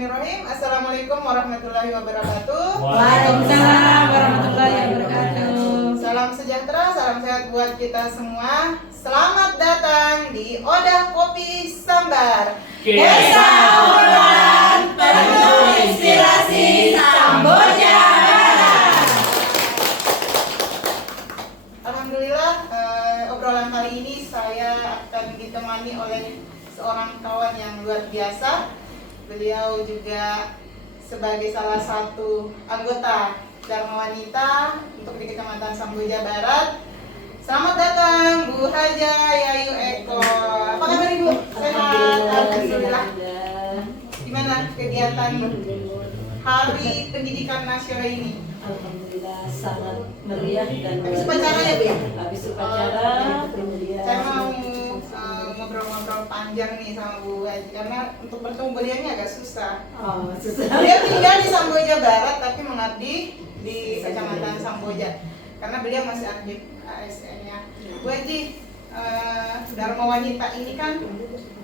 Bismillahirrahmanirrahim. Assalamualaikum warahmatullahi wabarakatuh. Waalaikumsalam warahmatullahi wabarakatuh. Salam sejahtera, salam sehat buat kita semua. Selamat datang di Odah Kopi Sambar. Kisah obrolan penuh inspirasi Samboja Barat. Alhamdulillah, obrolan kali ini saya akan ditemani oleh seorang kawan yang luar biasa. Beliau juga sebagai salah satu anggota Dharma Wanita untuk di Kecamatan Samboja Barat. Selamat datang Bu Haja Yayu Eko. Apa kabar Ibu? Sehat? Alhamdulillah. Gimana kegiatan Hari Pendidikan Nasional ini? Alhamdulillah sangat meriah dan Habis upacara ya Bu ya? habis upacara kemudian Saya mau ngobrol-ngobrol panjang nih sama Bu Haji karena untuk bertemu beliaunya agak susah. susah. Beliau tinggal di Samboja Barat tapi mengabdi di Kecamatan Samboja karena beliau masih aktif ASN-nya. Bu Haji, Dharma Wanita ini kan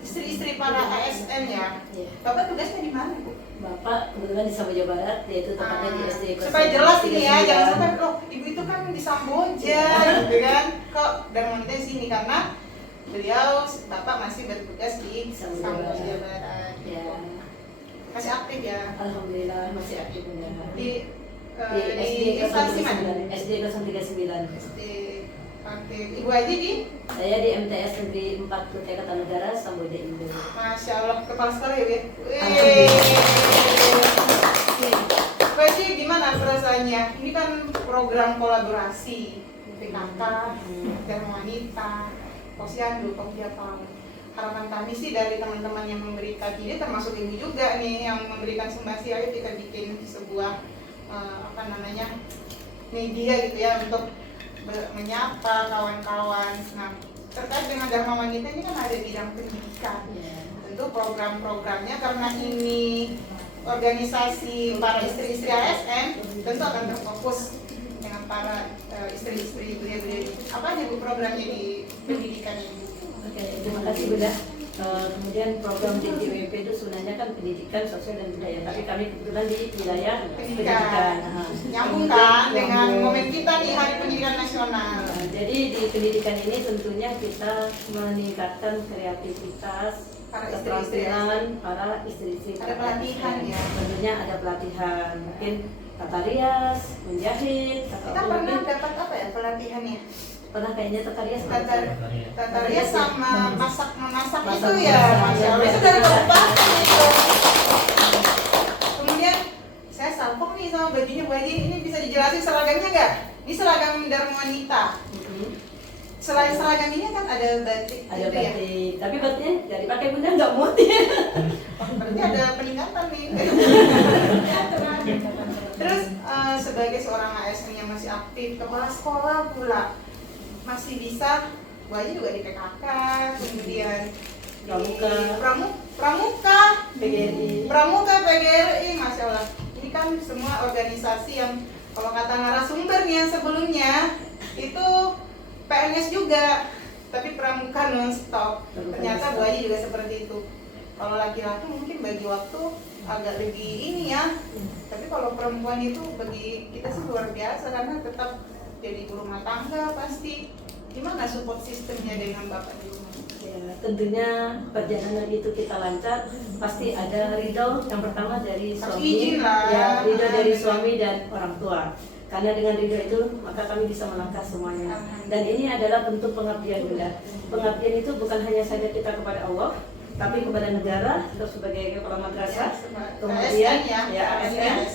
istri-istri para ASN ya. Iya. Bapak tugasnya di mana Bu? Bapak kebetulan di Samboja Barat, yaitu tepatnya di SD Supaya jelas ini ya, jangan sampai loh ibu itu kan di Samboja gitu kan. Kok Dharma Wanita di sini karena beliau Bapak masih bertugas di Samboja Barat. Ya. Masih aktif ya. Alhamdulillah masih aktif benar. Di SD instansi mana? 039. SD 039. SD aktif. Ibu Haji di? Saya di MTS Negeri 4 Kutai Kartanegara, Samboja Indo. Masya Allah, kepala sekolah ya Bu? Alhamdulillah. Bu Haji gimana perasaannya? Ini kan program kolaborasi PKK, Dharma Wanita, Posyandu, Kopiapam. Harapan kami sih dari teman-teman yang memberikan ide, termasuk ibu juga nih yang memberikan sumbasi, ayo kita bikin sebuah media gitu ya untuk menyapa kawan-kawan. Nah, terkait dengan Dharma Wanita ini kan ada bidang pendidikan. Tentu program-programnya karena ini organisasi para istri-istri ASN tentu akan terfokus dengan para istri-istri beliau-beliau. Apa aja Bu programnya di pendidikan ini? Oke, terima kasih Bunda. Kemudian program DJWP itu sebenarnya kan pendidikan, sosial dan budaya, tapi kami kebetulan di wilayah pendidikan. Nyambung kan dengan momen kita nih Hari Pendidikan Nasional. Jadi di pendidikan ini tentunya kita meningkatkan kreativitas, Para keterampilan para istri-istri. Ada pelatihan ya. Tentunya ada pelatihan, mungkin tata rias, menjahit, Kita pernah dapat apa ya pelatihannya? pernah kayaknya tata rias. Tata rias sama memasak itu Masak. ya, Masya Allah. Itu dari kabupaten itu. Kemudian saya salpok nih sama bajunya Bu Haji. Ini bisa dijelasin seragamnya nggak? Ini seragam Dharma Wanita. Selain seragam ini kan ada batik Ada gitu ya. batik, tapi batiknya dari pakai Bunda nggak muat ya. Berarti ada peningkatan nih. Terus sebagai seorang ASN yang masih aktif, kepala sekolah pula masih bisa, Bu Haji juga di PKK, kemudian di Pramuka, PGRI, Masya Allah. Ini kan semua organisasi yang kalau kata narasumbernya sebelumnya itu PNS juga, tapi Pramuka non-stop. Ternyata Bu Haji juga seperti itu. Kalau laki-laki mungkin bagi waktu agak lebih ini ya, tapi kalau perempuan itu bagi kita sih luar biasa karena tetap jadi ibu rumah tangga pasti. Gimana support sistemnya dengan Bapak di rumah? Ya, tentunya perjalanan itu kita lancar, pasti ada ridho yang pertama dari Pasti suami, izin lah. ya ridho dari suami dan orang tua. Karena dengan ridho itu maka kami bisa melangkah semuanya. Dan ini adalah bentuk pengabdian Bunda. Pengabdian itu bukan hanya saja kita kepada Allah, tapi kepada negara, terus sebagai kepala madrasah, kemudian ASN,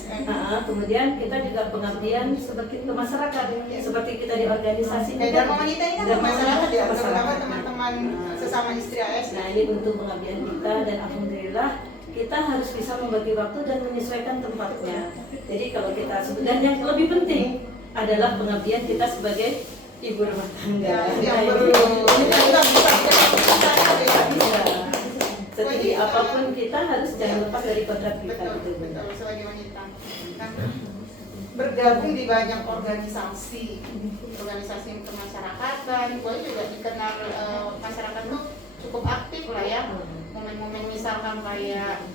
kemudian kita juga pengabdian seperti ke masyarakat, seperti kita di organisasi. Dharma Wanita ini kan ke masyarakat ya, terutama masyarakat. teman-teman sesama istri ASN. Nah ini bentuk pengabdian kita dan alhamdulillah kita harus bisa membagi waktu dan menyesuaikan tempatnya. Jadi kalau kita dan yang lebih penting adalah pengabdian kita sebagai ibu rumah tangga. Yang perlu kita Seperti apapun kita harus jangan lepas dari kodrat kita. betul sebagai wanita. Nah, bergabung di banyak organisasi kemasyarakatan, gue juga dikenal masyarakat tuh cukup aktif lah ya. Momen-momen misalkan kayak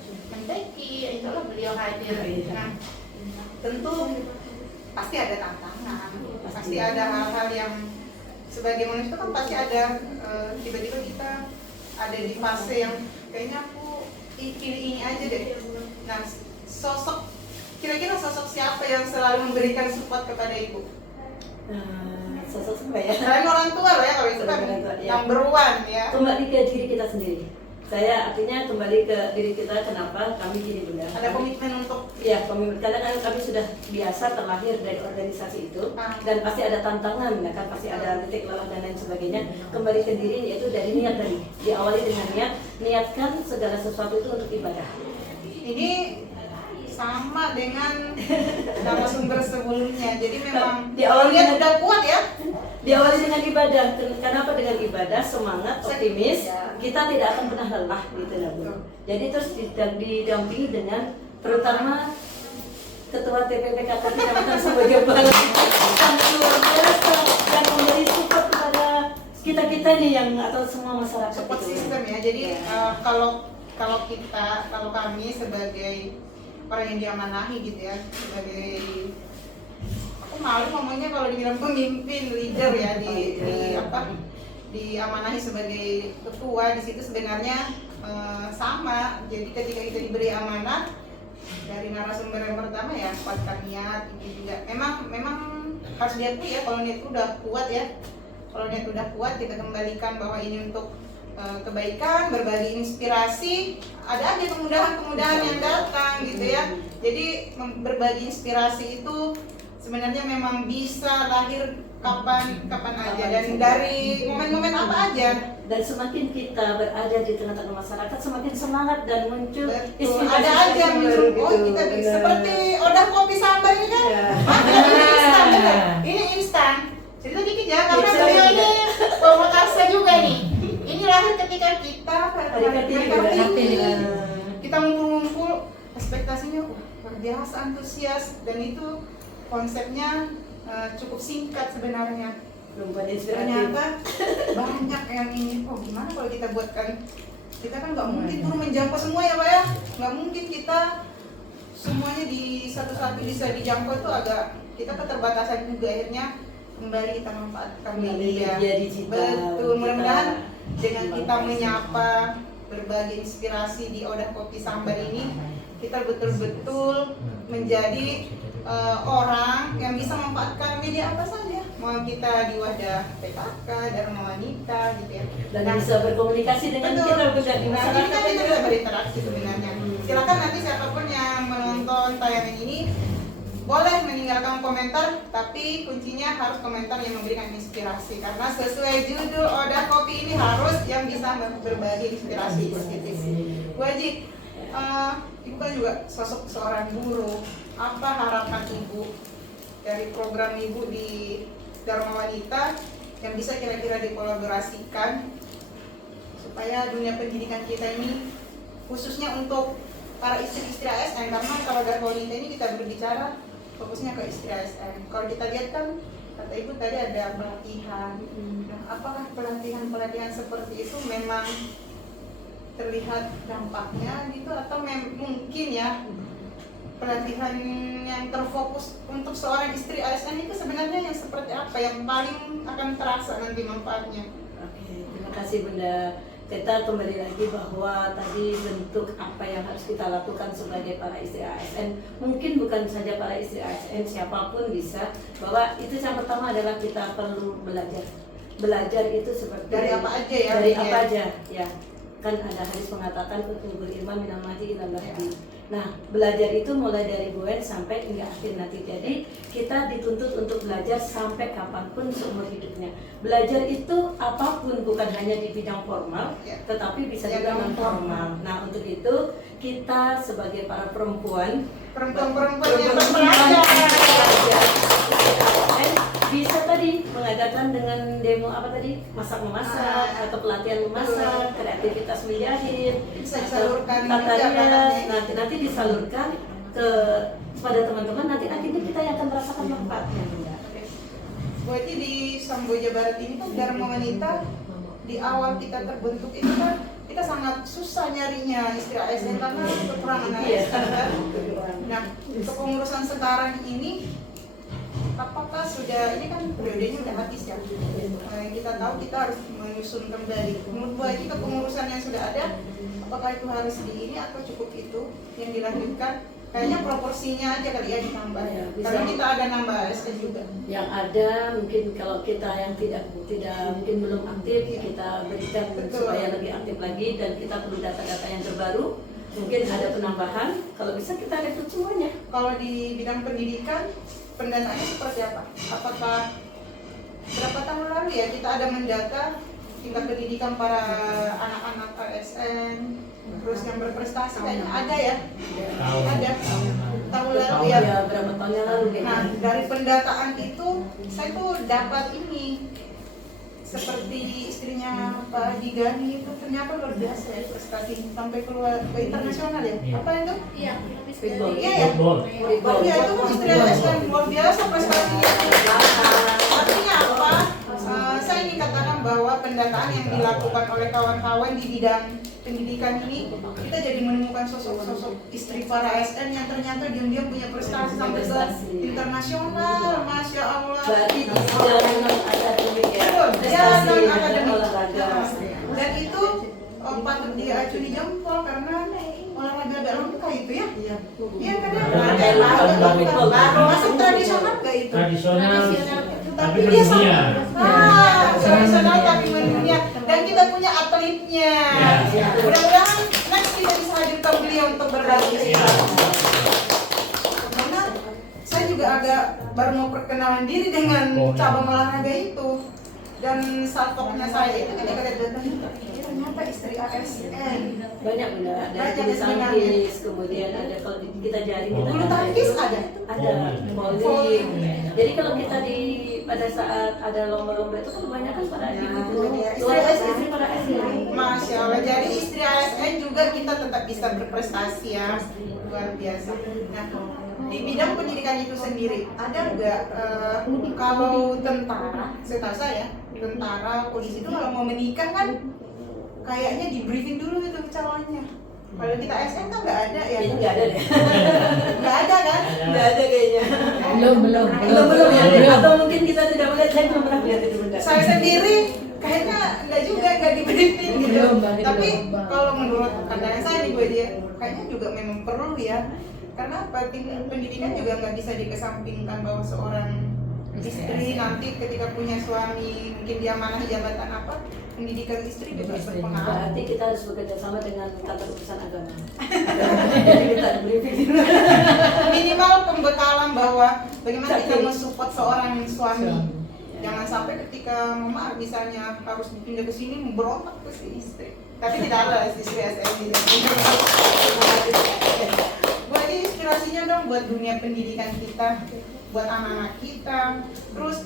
Teki, insya Allah beliau hadir. Nah, tentu pasti ada tantangan, pasti ada hal-hal yang sebagai manusia itu kan pasti ada tiba-tiba kita ada di fase yang kayaknya aku ini aja deh. Nah, kira-kira sosok siapa yang selalu memberikan support kepada ibu? Sosok siapa ya? Selain orang tua loh ya, kalau itu kan number one ya. Kembali ke diri kita sendiri. Saya artinya kembali ke diri kita, kenapa kami jadi bunda. Ada komitmen untuk ya komitmen, karena kan kami sudah biasa terlahir dari organisasi itu dan pasti ada tantangan, ya kan, pasti ada titik lelah dan lain sebagainya. Kembali ke diri yaitu dari niat tadi, diawali dengan niatkan segala sesuatu itu untuk ibadah. Ini sama dengan narasumber sebelumnya, jadi memang diawali niat udah kuat ya. Diawali dengan ibadah. Kenapa dengan ibadah? Semangat, optimis, kita tidak akan pernah lelah gitu ya Bu. Jadi terus didampingi dengan terutama Ketua TPPKK Kecamatan Samboja Barat yang luar biasa dan memberi support kepada kita nih yang atau semua masyarakat. Support system ya. Jadi kalau kami sebagai orang yang diamanahi gitu ya, sebagai aku malu ngomongnya kalau dibilang pemimpin, leader ya diamanahi sebagai ketua di situ sebenarnya sama. Jadi ketika kita diberi amanah dari narasumber yang pertama ya kuatkan niat itu juga. Memang harus diakui ya kalau niat itu udah kuat ya. Kalau niat udah kuat kita kembalikan bahwa ini untuk kebaikan, berbagi inspirasi, ada aja kemudahan-kemudahan yang datang gitu ya. Jadi berbagi inspirasi itu sebenarnya memang bisa lahir kapan aja dan dari momen-momen apa aja. Dan semakin kita berada di tengah-tengah masyarakat, semakin semangat dan muncul ada aja yang muncul. Oh kita seperti order kopi sambar ini kan, ini instan bener. Ini instan. Cerita dikit ya karena beliau ini pemakasa juga nih. Ini lahir ketika kita kita ngumpul-ngumpul, ekspektasinya luar biasa antusias dan itu konsepnya cukup singkat sebenarnya. Ternyata banyak yang ini. Oh gimana kalau kita buatkan? Kita kan nggak mungkin turun menjangkau semua ya Pak ya. Nggak mungkin kita semuanya di satu-satu bisa dijangkau, itu agak kita keterbatasan juga. Akhirnya kembali kita manfaatkan media. Betul. Mudah-mudahan dengan kita menyapa, berbagi inspirasi di Odah Kopi Sambar ini, kita betul-betul menjadi orang yang bisa memanfaatkan media apa saja. Mau kita di wadah PKK, Dharma Wanita gitu ya. Dan bisa berkomunikasi dengan kita di masyarakat. Kita bisa berinteraksi sebenarnya. Silakan nanti siapapun yang menonton tayangan ini boleh meninggalkan komentar, tapi kuncinya harus komentar yang memberikan inspirasi karena sesuai judul Odah Kopi ini harus yang bisa berbagi inspirasi positif. Bu Haji, Ibu kan juga sosok seorang guru. Apa harapan Ibu dari program Ibu di Dharma Wanita yang bisa kira-kira dikolaborasikan supaya dunia pendidikan kita ini khususnya untuk para istri-istri ASN, karena kalau Dharma Wanita ini kita berbicara fokusnya ke istri ASN. Kalau kita lihat kan kata Ibu tadi ada pelatihan. Nah, apakah pelatihan seperti itu memang terlihat dampaknya gitu atau mungkin ya pelatihan yang terfokus untuk seorang istri ASN itu sebenarnya yang seperti apa yang paling akan terasa nanti manfaatnya? Oke, terima kasih Bunda. Kita kembali lagi bahwa tadi bentuk apa yang harus kita lakukan sebagai para istri ASN, mungkin bukan saja para istri ASN, siapapun bisa, bahwa itu yang pertama adalah kita perlu belajar itu seperti dari apa aja ya? Dari apa aja ya. Kan ada hadis mengatakan untuk beriman minal mahdi ilal lahdi. Nah, belajar itu mulai dari bulan sampai hingga akhir nanti. Jadi kita dituntut untuk belajar sampai kapanpun seumur hidupnya. Belajar itu apapun, bukan hanya di bidang formal, tetapi bisa juga non formal. Nah, untuk itu kita sebagai para perempuan yang belajar bisa tadi mengadakan dengan demo apa tadi, masak-memasak atau pelatihan memasak, kreativitas menjahit, bisa disalurkan nanti disalurkan kepada teman-teman, nanti akhirnya kita yang akan merasakan manfaatnya. Berarti di Samboja Barat ini kan Dharma Wanita di awal kita terbentuk itu kan kita sangat susah nyarinya istri ASN karena kekurangan ASN kan. Nah, untuk pengurusan sekarang ini apakah sudah, ini kan periodenya udah habis ya. Kita tahu kita harus menyusun kembali. Menurut Bu Haji kepengurusan yang sudah ada, apakah itu harus di ini atau cukup itu yang dilanjutkan? Kayaknya proporsinya aja kali ya ditambah. Ya, bisa. Karena kita ada nambah ASN juga. Yang ada mungkin kalau kita yang tidak mungkin belum aktif kita berikan Betul. supaya lebih aktif lagi, dan kita perlu data-data yang terbaru. Mungkin ada penambahan, kalau bisa kita rekrut semuanya. Kalau di bidang pendidikan, pendanaannya seperti apa? Apakah berapa tahun lalu ya kita ada mendata tingkat pendidikan para anak-anak ASN, terus yang berprestasi kayaknya ada ya? Ada. Tahun lalu ya? Ya, berapa tahun yang lalu kayaknya. Nah, dari pendataan itu saya tuh dapat ini, seperti istrinya Pak Digani itu ternyata luar biasa ya prestasi sampai keluar ke internasional ya. Iya. Apa itu? Iya, Football. Iya ya. Football. Oh iya, itu kan istri ASN luar biasa prestasinya. Artinya apa? Saya ingin katakan bahwa pendataan yang dilakukan oleh kawan-kawan di bidang pendidikan ini, kita jadi menemukan sosok-sosok istri para ASN yang ternyata diam-diam punya prestasi sampai ke internasional. Masya Allah. Berarti di bidang ada demikian Betul, dia prestasi non dalam akademik. olahraga. Dan itu patut diacungi jempol karena olahraga agak langka itu ya. Iya kan ya? Olahraga Baru masuk tradisional gak itu? Tradisional tapi dia mendunia. tradisional tapi mendunia. Dan kita punya atletnya. Ya. Mudah-mudahan next kita bisa hadirkan beliau untuk berbagi cerita. Karena saya juga agak baru mau perkenalan diri dengan cabang olahraga itu. Dan salpoknya saya itu ketika datang, ternyata istri ASN. Banyak bunda, ada Banyak bulu sebenarnya. tangkis, kemudian ada kalau kita jaring kita Bulu ada tangkis itu, ada? ada Volley. bowling. Jadi kalau kita pada saat ada lomba-lomba itu kan kebanyakan pada ibu-ibu, iya. istri pada ASN. Masya Allah, jadi istri ASN juga kita tetap bisa berprestasi ya, luar biasa. Nah, di bidang pendidikan itu sendiri, ada nggak kalau tentara, setahu saya, tentara, polisi itu kalau mau menikah kan kayaknya di briefing dulu itu calonnya. Kalau kita ASN kan nggak ada ya? Kayaknya nggak ada deh. Nggak ada kan? Nggak ada kayaknya. Belum ya. Atau mungkin kita tidak melihat, saya belum pernah melihat itu bunda. Saya sendiri kayaknya nggak juga, nggak di briefing gitu. Belum, Mbak, Tapi belum. kalau menurut pandangan saya nih Bu Adia, kayaknya juga memang perlu ya. Karena apa? Pendidikan juga nggak bisa dikesampingkan bahwa seorang istri nanti ketika punya suami, mungkin dia mana jabatan apa, pendidikan istri juga berpengaruh. Berarti kita harus bekerja sama dengan kantor urusan agama. Jadi kita briefing. Minimal pembekalan bahwa bagaimana kita mensupport seorang suami. Jangan sampai ketika mama misalnya harus pindah ke sini memberontak ke si istri. Tapi tidak ada istri ASN ini. Buat ini inspirasinya dong buat dunia pendidikan kita, buat anak-anak kita. Terus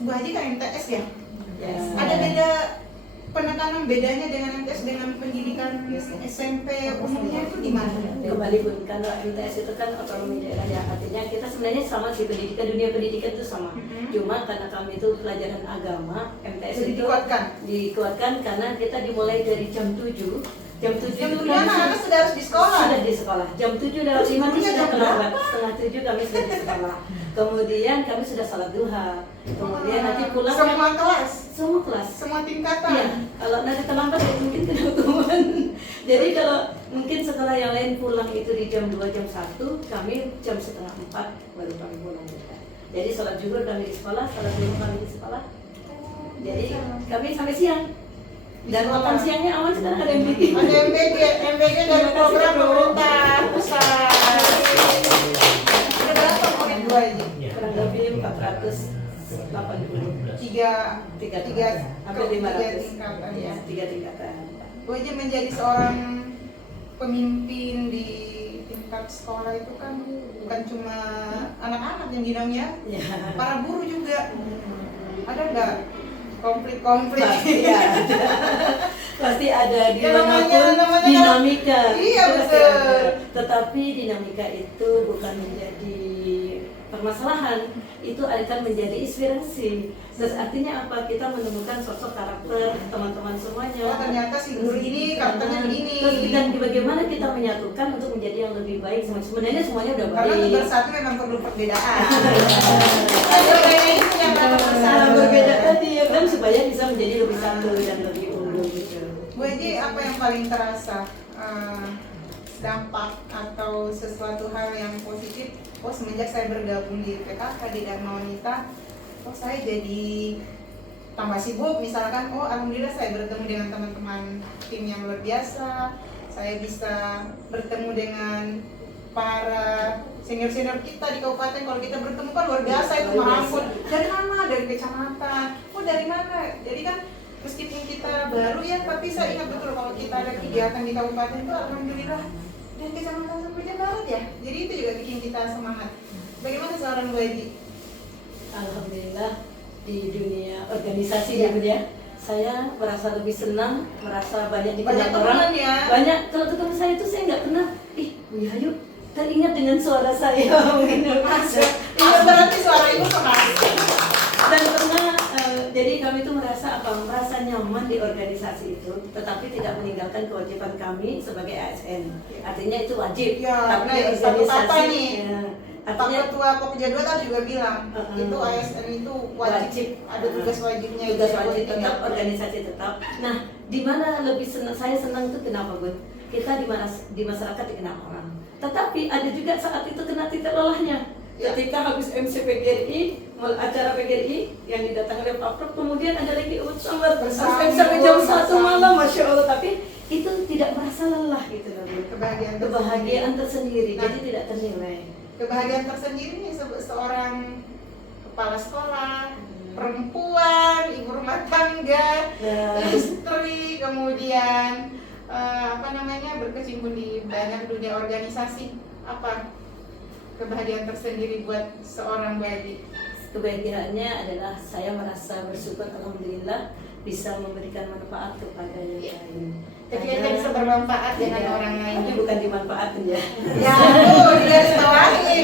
Bu Haji kan MTS ya? Yes. Ada beda penekanan bedanya dengan MTS dengan pendidikan SMP umumnya itu di mana? Kembali pun karena MTS itu kan otonomi daerah ya, artinya kita sebenarnya sama sih, pendidikan, dunia pendidikan itu sama. Cuma karena kami itu pelajaran agama, MTS Jadi itu dikuatkan karena kita dimulai dari jam 7. Jam 7 Jam itu tujuh anak-anak sudah harus di sekolah. Sudah di sekolah. Jam 7 lewat 5 itu Gurunya sudah jam terlambat. Setengah 7 kami sudah di sekolah. Kemudian kami sudah salat duha. Kemudian nanti pulang semua kelas, semua kelas. semua tingkatan. Iya, kalau nanti terlambat ya mungkin kena hukuman. Jadi kalau mungkin sekolah yang lain pulang itu di jam 2, jam 1, kami jam setengah 4 baru kami pulang juga. Jadi sholat zuhur kami di sekolah, sholat zuhur kami di sekolah. Jadi kami sampai siang. Dan makan siangnya aman, sekarang ada yang bikin. Ada MBG dari program pemerintah pusat. Ada berapa murid Bu Haji? Kurang lebih 480. Tiga hampir 500 tingkatan ya, ya. 3 tingkatan. Bu Haji menjadi seorang pemimpin di tingkat sekolah itu kan bukan cuma anak-anak yang dinamnya, Ya. para guru juga. Ada nggak konflik-konflik? Pasti ada. Pasti ada di Ya, manapun namanya dinamika. Iya, Pasti betul. ada. Tetapi dinamika itu bukan menjadi permasalahan, itu akan menjadi inspirasi. Terus artinya apa? Kita menemukan sosok karakter teman-teman semuanya. Oh ternyata si guru ini karakternya begini. Terus kita bagaimana kita menyatukan untuk menjadi yang lebih baik. Sebenarnya semuanya udah Karena untuk baik. bersatu memang perlu perbedaan. Berbeda itu yang akan bersatu. Berbeda tadi ya kan supaya bisa menjadi lebih satu dan lebih unggul gitu. Bu Eji, apa yang paling terasa dampak atau sesuatu hal yang positif? Oh semenjak saya bergabung di PKK di Dharma Wanita, oh saya jadi tambah sibuk misalkan. Oh alhamdulillah saya bertemu dengan teman-teman tim yang luar biasa. Saya bisa bertemu dengan para senior-senior kita di kabupaten. Kalau kita bertemu kan luar biasa itu merangkul. Dari mana? Dari kecamatan. Oh dari mana? Jadi kan meskipun kita baru ya, tapi saya ingat betul kalau kita ada kegiatan di kabupaten itu alhamdulillah dan kecamatan sampai Barat ya. Jadi itu juga bikin kita semangat. Bagaimana seorang Bu Eji? Alhamdulillah di dunia organisasi ya Bun ya. Saya merasa lebih senang, merasa banyak dikenal orang. Teman ya. Banyak kalau ketemu saya itu saya nggak pernah, Bu Yayu teringat dengan suara saya mungkin Berarti suara ibu keras. dan pernah jadi kami itu merasa nyaman di organisasi itu, tetapi tidak meninggalkan kewajiban kami sebagai ASN. Artinya itu wajib. Ya, tapi nah, di satu kata organisasi nih. ya, Pak artinya Ketua Pokja 2 kan juga bilang itu ASN itu wajib. Ada tugas wajibnya. tugas wajib tetap, organisasi tetap. Nah, di mana lebih senang, saya senang itu kenapa Bun? Kita di masyarakat dikenal orang. Tetapi ada juga saat itu kena titik lelahnya. Ya. Ketika habis MC PGRI, acara PGRI yang didatangi oleh Pak Prof, kemudian ada lagi sampai jam 1 malam, Masya Allah. Tapi itu tidak merasa lelah gitu loh. Kebahagiaan tersendiri, Nah, jadi tidak ternilai. kebahagiaan tersendiri nih seorang kepala sekolah, perempuan, ibu rumah tangga, istri, kemudian berkecimpung di banyak dunia organisasi. Apa kebahagiaan tersendiri buat seorang Bu Eji? Kebahagiaannya adalah saya merasa bersyukur alhamdulillah bisa memberikan manfaat kepada yang lain. Jadi kita bisa bermanfaat dengan orang lain. Tapi bukan dimanfaatin ya. Ya, garis bawahi.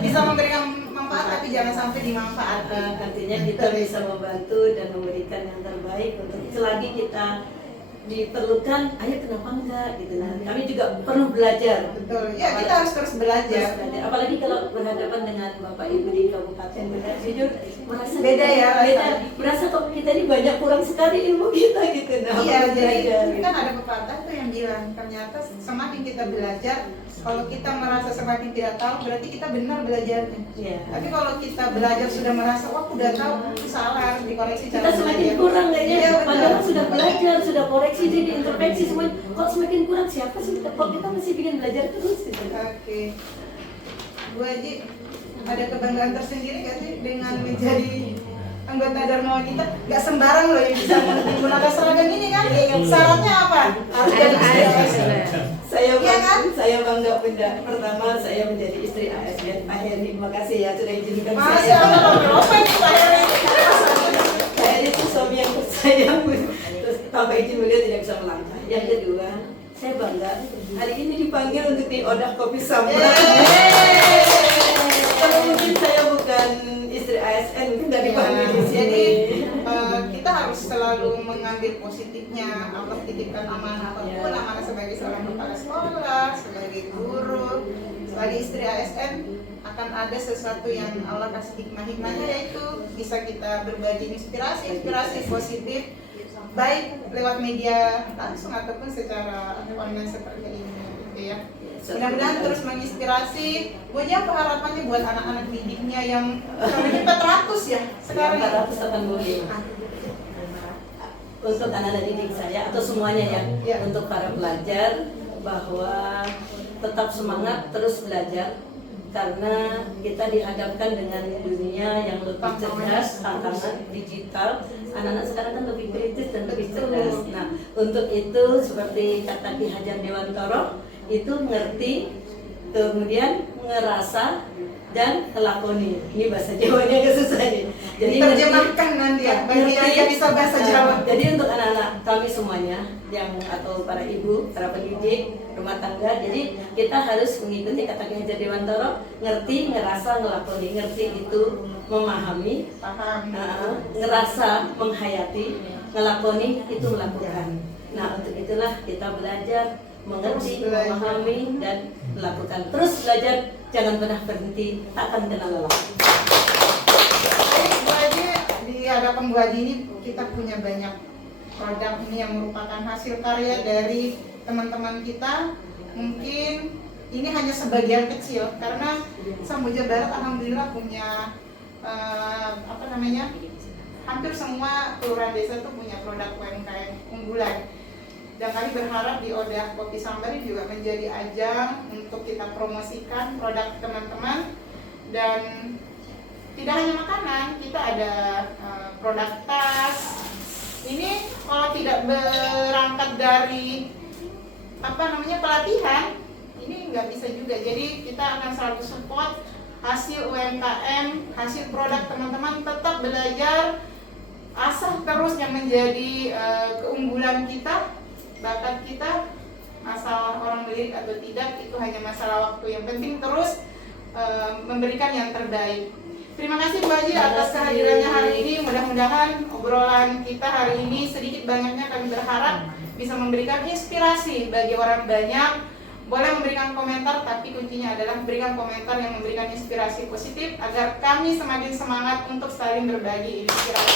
Bisa memberikan manfaat tapi jangan sampai dimanfaatkan. Artinya kita bisa membantu dan memberikan yang terbaik untuk selagi kita diperlukan, ayo kenapa enggak gitu. Nah, kami juga perlu belajar. Betul. Ya, kita harus terus belajar. Apalagi kalau berhadapan dengan Bapak Ibu di kabupaten, benar jujur merasa Beda ya, beda. Merasa kok kita ini banyak kurang sekali ilmu kita gitu. Nah, Iya, perlu jadi belajar, gitu. kan ada pepatah tuh yang bilang ternyata semakin kita belajar, kalau kita merasa semakin tidak tahu, berarti kita benar belajarnya. Iya. Tapi kalau kita belajar sudah merasa, wah udah tahu, itu salah, harus dikoreksi Kita cara semakin belajar. kurang kayaknya. Iya, betul. Padahal sudah belajar, sudah koreksi, jadi introspeksi semuanya. Kok semakin kurang, siapa sih? Kok kita masih bikin belajar terus gitu. Oke. Bu Eji, ada kebanggaan tersendiri gak sih dengan menjadi anggota Dharma Wanita? Gak sembarang loh yang bisa menggunakan seragam ini kan? Syaratnya apa? Harus jadi istri ASN. Saya Iya kan? saya bangga Bunda. Pertama saya menjadi istri ASN. Pak Heri, terima kasih ya sudah izinkan Masya saya. Allah, apa ini Pak Heri? Pak Heri itu suami yang tersayang. Terus tanpa izin beliau tidak bisa melangkah. Yang kedua, saya bangga hari ini dipanggil untuk di Odah Kopi Sambal. Kalau mungkin saya bukan istri ASN, mungkin tidak dipanggil di sini. Jadi kita harus selalu mengambil positifnya. Allah titipkan amanah apapun, amanah sebagai seorang kepala sekolah, sebagai guru, sebagai istri ASN, akan ada sesuatu yang Allah kasih hikmah-hikmahnya, yaitu bisa kita berbagi inspirasi positif, baik lewat media langsung ataupun secara online seperti ini, gitu ya. Mudah-mudahan terus menginspirasi. Bu Eji, apa harapannya buat anak-anak didiknya yang kurang 400 ya sekarang? 485. Untuk anak-anak didik saya atau semuanya ya, untuk para pelajar bahwa tetap semangat terus belajar karena kita dihadapkan dengan dunia yang lebih cerdas, tantangan digital. Anak-anak sekarang kan lebih kritis dan lebih cerdas. Nah, untuk itu seperti kata Ki Hajar Dewantoro, itu ngerti, kemudian ngerasa dan lakoni. Ini bahasa Jawanya agak susah nih. Jadi Terjemahkan nanti ya, bagi yang bisa bahasa Jawa. Jadi untuk anak-anak kami semuanya yang atau para ibu, para pendidik rumah tangga, jadi kita harus mengikuti kata Ki Hajar Dewantara, ngerti, ngerasa, ngelakoni. Ngerti itu memahami, Paham. ngerasa, menghayati, ngelakoni itu melakukan. Nah untuk itulah kita belajar, mengerti, Terus belajar. memahami dan melakukan. Terus belajar, jangan pernah berhenti, takkan kenal lelah. Baik, Bu Haji, di hadapan Bu Haji ini kita punya banyak produk ini yang merupakan hasil karya dari teman-teman kita. Mungkin ini hanya sebagian kecil karena Samboja Barat alhamdulillah punya hampir semua kelurahan desa itu punya produk UMKM unggulan. Dan kami berharap di Odah Kopi Sambar ini juga menjadi ajang untuk kita promosikan produk teman-teman. Dan tidak hanya makanan, kita ada produk tas. Ini kalau tidak berangkat dari pelatihan, ini nggak bisa juga. Jadi kita akan selalu support hasil UMKM, hasil produk teman-teman. Tetap belajar, asah terus yang menjadi keunggulan kita, bakat kita. Masalah orang melirik atau tidak itu hanya masalah waktu. Yang penting terus memberikan yang terbaik. Terima kasih Bu Haji atas kehadirannya hari ini. Mudah-mudahan obrolan kita hari ini sedikit banyaknya kami berharap bisa memberikan inspirasi bagi orang banyak. Boleh memberikan komentar, tapi kuncinya adalah berikan komentar yang memberikan inspirasi positif agar kami semakin semangat untuk saling berbagi inspirasi.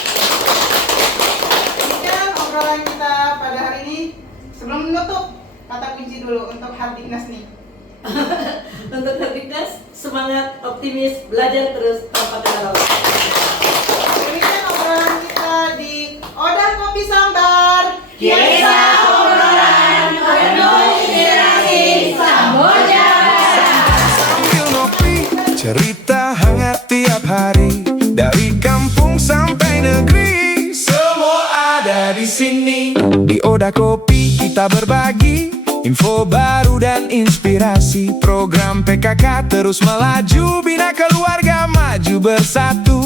Demikian obrolan kita pada hari ini. Sebelum menutup, kata kunci dulu untuk Hardiknas nih. Untuk Hardiknas, semangat, optimis, belajar terus tanpa kenal lelah. Demikian obrolan kita di Odah Kopi Sambar. Kisah obrolan penuh inspirasi Samboja. Sambil ngopi, cerita hangat tiap hari. Dari kampung sampai negeri, semua ada di sini. Di Odah Kopi kita berbagi info baru dan inspirasi. Program PKK terus melaju, bina keluarga maju bersatu.